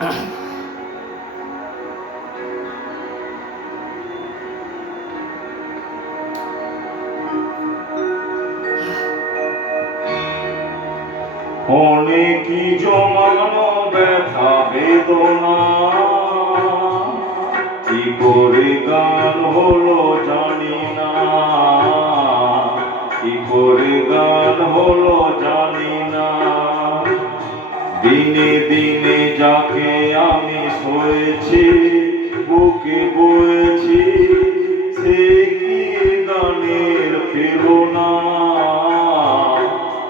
অনেকই জমানো ব্যথা বেদনা, কি করে গান হলো জানি না, কি করে গান হলো জানি না। দিনে দিনে যাকে আমি সয়েছি, বুকে বয়েছি, সে কি গানের প্রেরণা,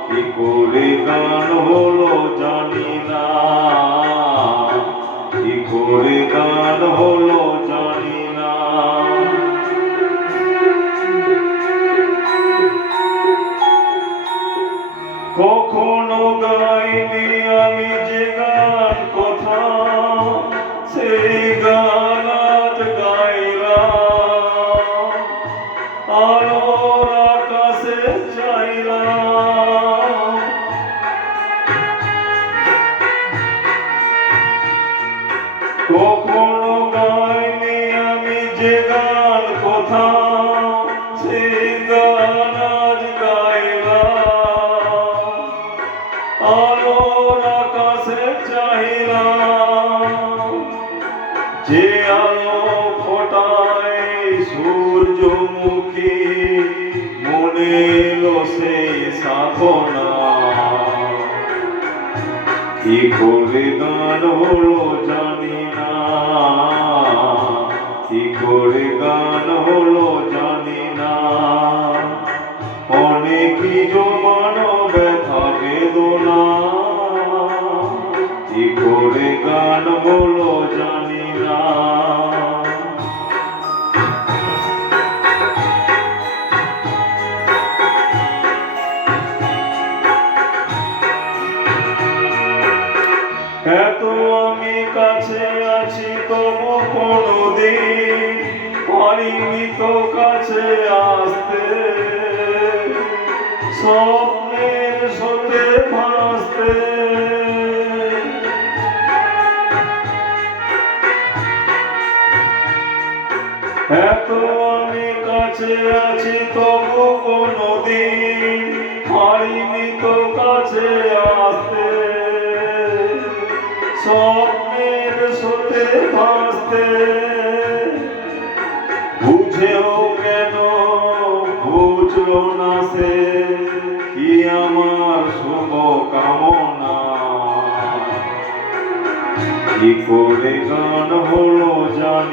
কি করে গান হলো জানি না, কি করে গান হলো জানি না। কখনো গাইনি আমি যে গান কথা, সেই গান আজ গাইলাম, আলোর আকাশে চাইলাম। কখনো গাইনি আমি যে গান কথা, সেই গান আজ গাইলাম, আলোর আকাশে চাইলাম। যে আলো ফোটায় সূর্যমুখী, মনে এলো সেই সাধনা, কি করে গান হলো জানি না, কি করে গান হলো জানি না। অনেকই জমানো ব্যথা বেদনা, কি করে গান হলো জানি না। এত আমি কাছে আছি তবু কোনোদিন পারিনি তো কাছে আসতে, স্বপ্নের সাথে ভাসতে। এত আমি কাছে আছি তবু কোনোদিন পারিনি তো কাছে আসতে, স্বপ্নের সাথে ভাসতে। বুঝেও কেন বুঝলো না সে, কি আমার শুভ কামনা, কি করে গান হলো জানি